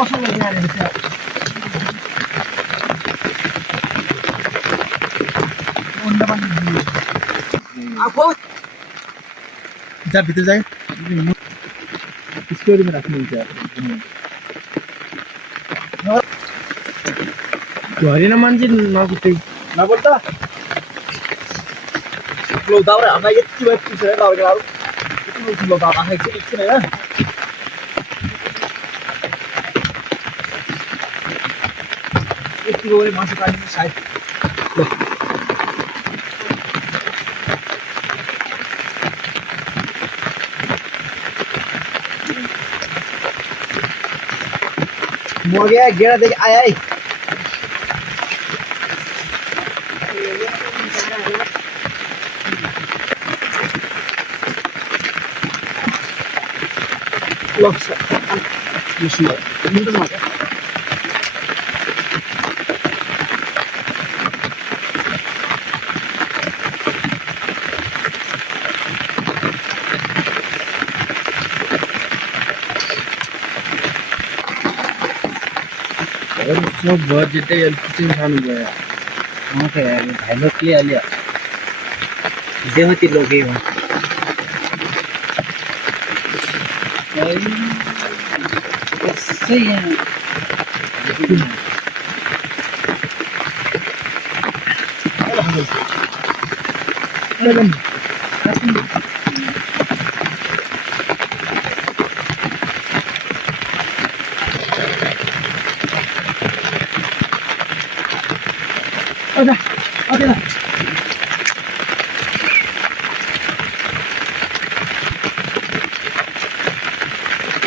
मसँग यहाँ रहेछ उन्दा पनि आफो जा भित्र जाए स्टोरीमा राख्नुहुन्छ घरेन मान्छे नकुट्दै नबोल त लो दाउरा हामीलाई यति भयो पुग्छ है दाउरा लाउ यति ठुलो दाउरा आएको छ एकछिन हैन यति गरे मासु काट्नु सायद ल म गया गेडा देखि आए है ल निस्कियो मिन्टो मात्र सब भयो जितै किचन खानु भयो म त भाइलो के अलि देहती लोगे हो सही है Ada, ada.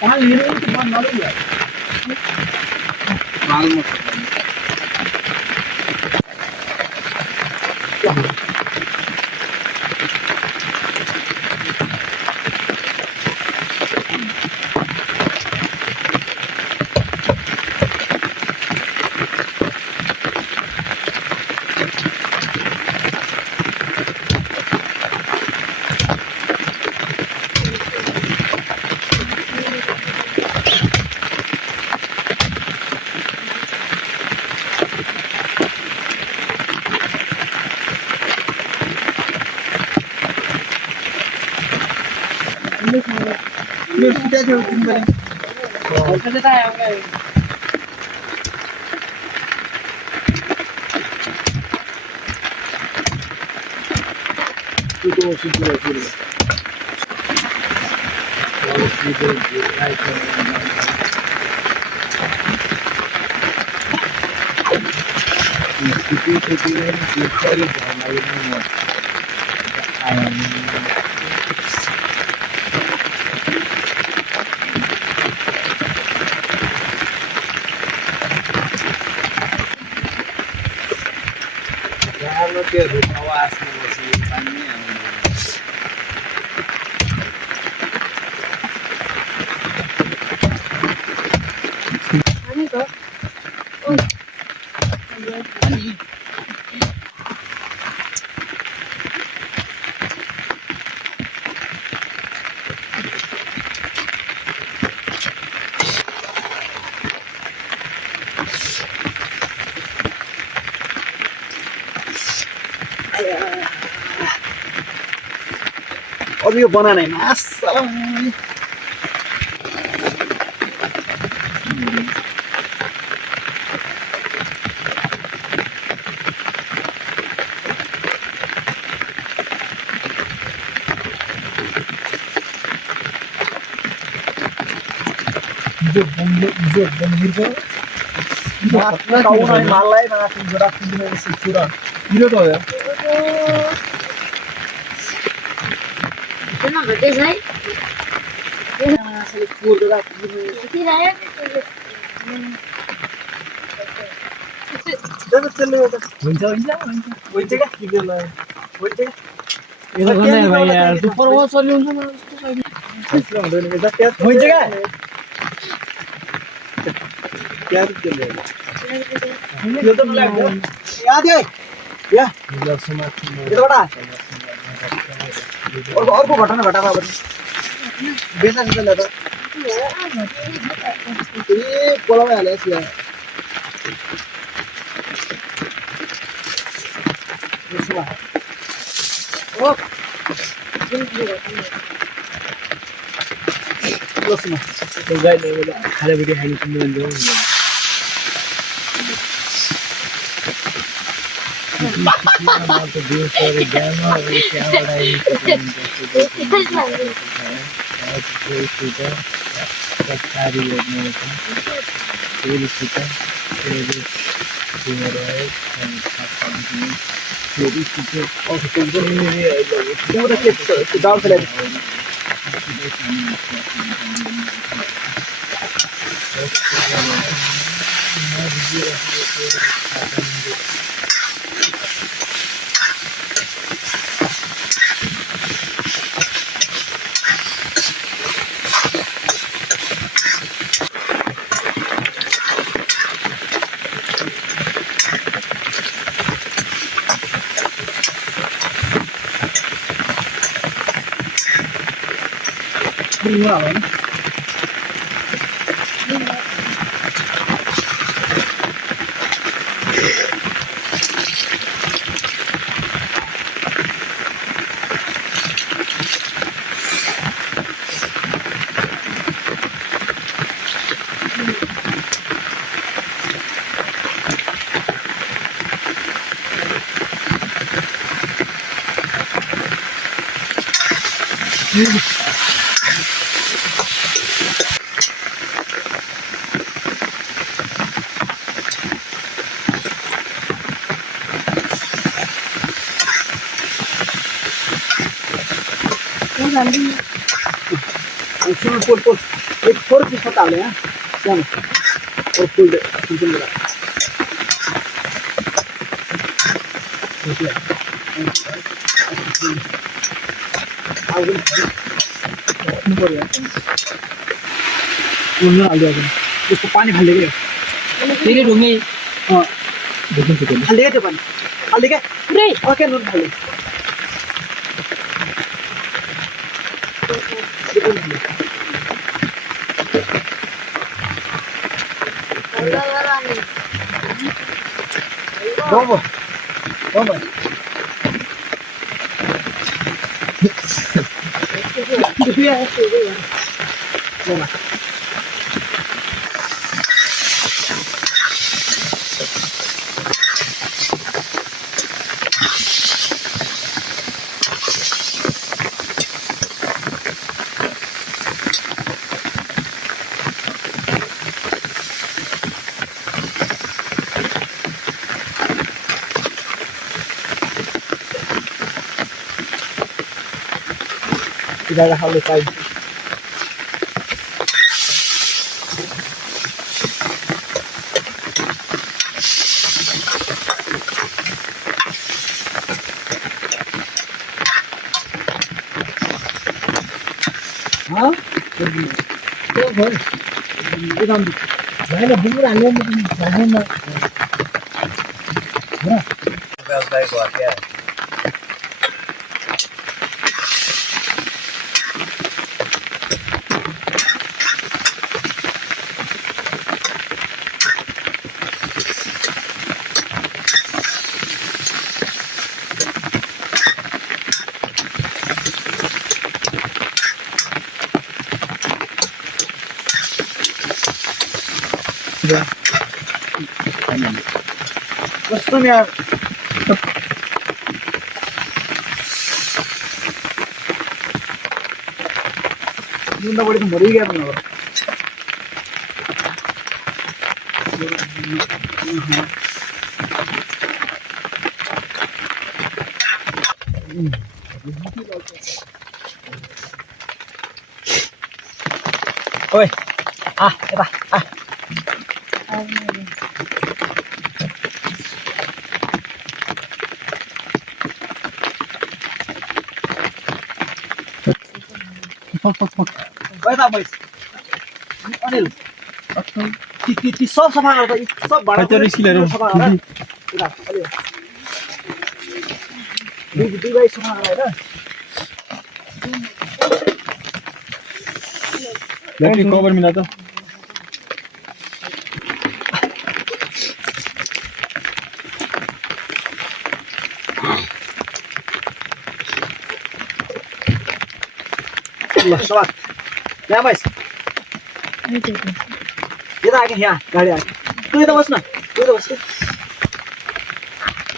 Paling ini itu bahan malu ya. Malu. Lu sudah jauh kembali. Sudah tahu kan? Itu sudah sudah. Kalau sudah naik ke itu cari jalan lain. Kalau dia berkawas masih panjang. Ani kok? Oh. Ani. अब यो बनाना है मासम जो बंदर को मारना काउना है मारला है ना तुम जरा तुम ने पूरा हीरो तो है Kenapa gede say? Asal kur dah Nanti raya dah चले dah हुन्छ क्या किन ल हुन्छ यो गर्ने भाइ यार तँ परवा चल्नु हुन्छ न फैसला हुँदैन के दा क्या हुन्छ क्या क्या चले यो त मलाई याद है या यताबाट अर्को घटना घटामा पनि बेच्न सक्दैन त बोला भइहाल्यो यसो यसो ओ लसुन गाइले खालेबुटी खानु सुन्नु फुल एक थोड़ी सी छोटा ले हैं और फुल दे फुल दे उसको पानी खाल देगा तेरे ढूंढे हाँ देखिए खाल देगा तो पानी खाल देगा नहीं ओके नून खाल दे Vamos, vamos. Tidak ada hal lain. Hah? Itu boleh. Itu kan. Mana bumbu anda mungkin mana? Mana? Saya buat ya. Ya. Basta ya. Bunda body तो मर ही गया बना ओए आ ये आ Baik tak boys? Anil. Ti सब सफा गर्दा सब भाडा कचरी सिलेर सफा गर ल अलि दुई भाइ सफा गर Let me cover me na to. ल सवार यहाँ बस यता आके यहाँ गाडी आके तँ यता बस् न तँ यता बस्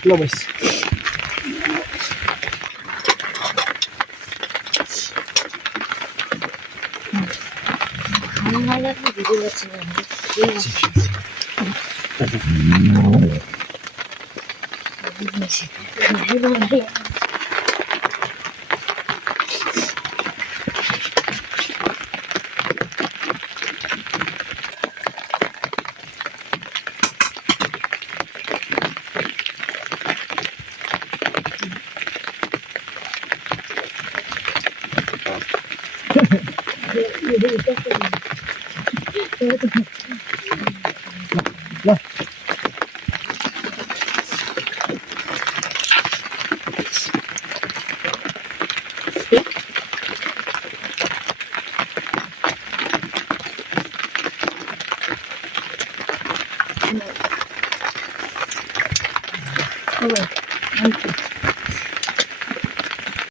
ल बस ल Oh, thank you.